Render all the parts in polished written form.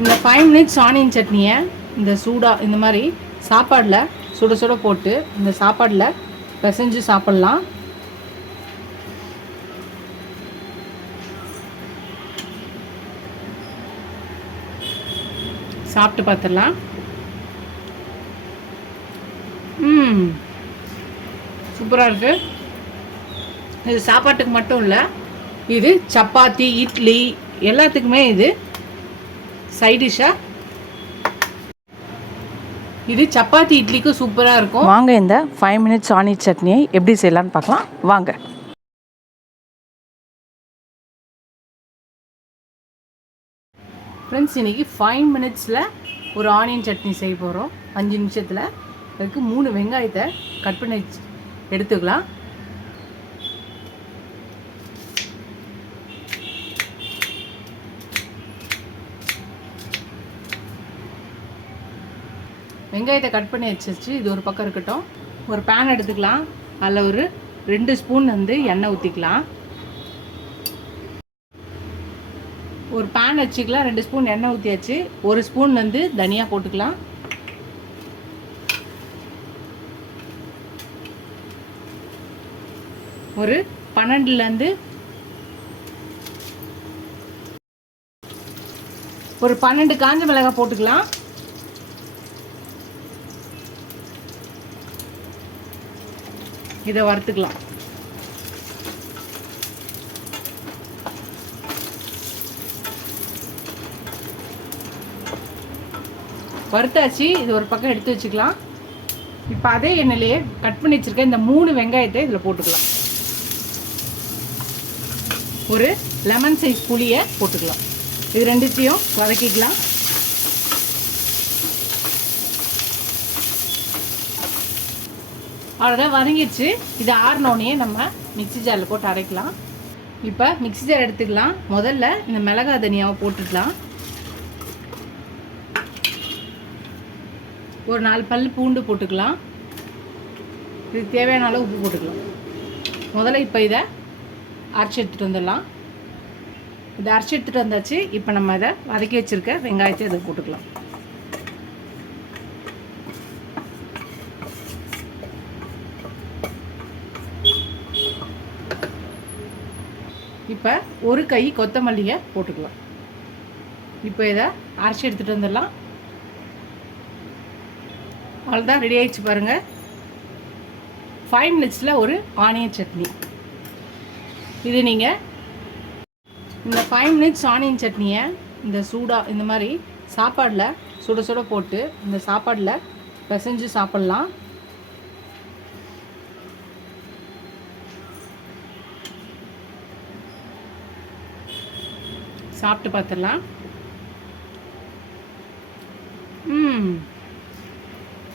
இந்த 5 minutes onion சட்னியை இந்த சூடாக இந்த மாதிரி சாப்பாடில் சுட சுட போட்டு இந்த சாப்பாடில் பிசைஞ்சு சாப்பிட்லாம். சாப்பிட்டு பார்த்துடலாம். சூப்பராக இருக்குது. இது சாப்பாட்டுக்கு மட்டும் இல்லை, இது சப்பாத்தி, இட்லி எல்லாத்துக்குமே இது சைடிஷ்ஷாக. இது சப்பாத்தி இட்லிக்கு சூப்பராக இருக்கும். வாங்க இந்த 5 மினிட்ஸ் ஆனியன் சட்னியை எப்படி செய்யலான்னு பார்க்கலாம் வாங்க. ஃப்ரெண்ட்ஸ், இன்றைக்கி 5 மினிட்ஸில் ஒரு ஆனியன் சட்னி செய்ய போகிறோம். 5 நிமிஷத்தில். அதுக்கு 3 வெங்காயத்தை கட் பண்ணி எடுத்துக்கலாம். வெங்காயத்தை கட் பண்ணி வச்சிருச்சு. இது ஒரு பக்கம் இருக்கட்டும். ஒரு பேன் எடுத்துக்கலாம். அதில் ஒரு 2 ஸ்பூன் எண்ணெய் ஊற்றிக்கலாம். ஒரு பேன் வச்சுக்கலாம். 2 ஸ்பூன் எண்ணெய் ஊற்றியாச்சு. 1 ஸ்பூன் தனியாக போட்டுக்கலாம். ஒரு 12 காஞ்ச மிளகாய் போட்டுக்கலாம். இதை வறுத்துக்கலாம். வறுத்தாச்சு. இது ஒரு பக்கம் எடுத்து வச்சுக்கலாம். இப்போ அதே எண்ணெயிலேயே கட் பண்ணி வச்சுருக்க இந்த 3 வெங்காயத்தை இதில் போட்டுக்கலாம். ஒரு லெமன் சைஸ் புளியை போட்டுக்கலாம். இது ரெண்டுத்தையும் வதக்கிக்கலாம். அவ்வளோதான், வதங்கிடுச்சு. இது ஆறினோடனே நம்ம மிக்ஸி ஜாரில் போட்டு அரைக்கலாம். இப்போ மிக்ஸி ஜார் எடுத்துக்கலாம். முதல்ல இந்த மிளகாய் தனியாவை போட்டுக்கலாம். ஒரு 4 பல் பூண்டு போட்டுக்கலாம். இதுக்கு தேவையான அளவு உப்பு போட்டுக்கலாம். முதல்ல இப்போ இதை அரைச்சி எடுத்துகிட்டு வந்துடலாம். இதை அரைச்சி எடுத்துகிட்டு வந்தாச்சு. இப்போ நம்ம இதை வதக்கி வச்சுருக்க வெங்காயத்தை இதை போட்டுக்கலாம். இப்போ ஒரு கை கொத்தமல்லியை போட்டுக்கலாம். இப்போ இதை அரைச்சி எடுத்துகிட்டு வந்துடலாம். அவ்வளோதான், ரெடி ஆகிடுச்சு பாருங்கள். 5 மினிட்ஸில் ஒரு ஆனியன் சட்னி. இது நீங்கள் இந்த 5 மினிட்ஸ் ஆனியன் சட்னியை இந்த சூடாக இந்த மாதிரி சாப்பாடில் சுட சுட போட்டு இந்த சாப்பாடில் பிசைஞ்சு சாப்பிட்லாம். சாப்பிட்டு பார்த்துடலாம்.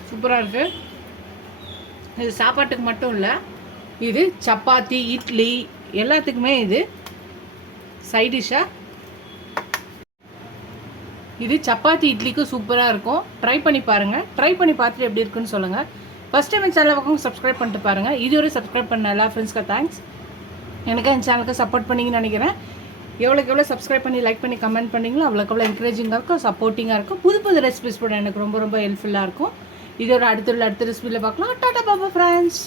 சூப்பராக இருக்குது. இது சாப்பாட்டுக்கு மட்டும் இல்லை, இது சப்பாத்தி, இட்லி எல்லாத்துக்குமே இது சைடிஷ்ஷாக. இது சப்பாத்தி இட்லிக்கு சூப்பராக இருக்கும். ட்ரை பண்ணி பாருங்கள். ட்ரை பண்ணி பார்த்துட்டு எப்படி இருக்குன்னு சொல்லுங்கள். ஃபஸ்ட் டைம் என் சேனல் பக்கம் சப்ஸ்கிரைப் பண்ணிட்டு பாருங்கள். இதுவரை சப்ஸ்கிரைப் பண்ண எல்லா ஃப்ரெண்ட்ஸ்க்கு தேங்க்ஸ். எனக்கு என் சேனலுக்கு சப்போர்ட் பண்ணிங்கன்னு நினைக்கிறேன். எவ்வளோக்கு எவ்வளோ சப்ஸ்கிரைப் பண்ணி, லைக் பண்ணி, கமெண்ட் பண்ணிங்களோ அவ்வளோக்கு எவ்வளோ என்கரேஜிங்காக இருக்கும், சப்போர்ட்டிங்காக இருக்கும். புது புது ரெசிபிஸ் போட எனக்கு ரொம்ப ரொம்ப ஹெல்ப்ஃபுல்லாக இருக்கும். இதோட அடுத்த ரெசிபியில் பார்க்கலாம். டாடா பாபா ஃப்ரெண்ட்ஸ்.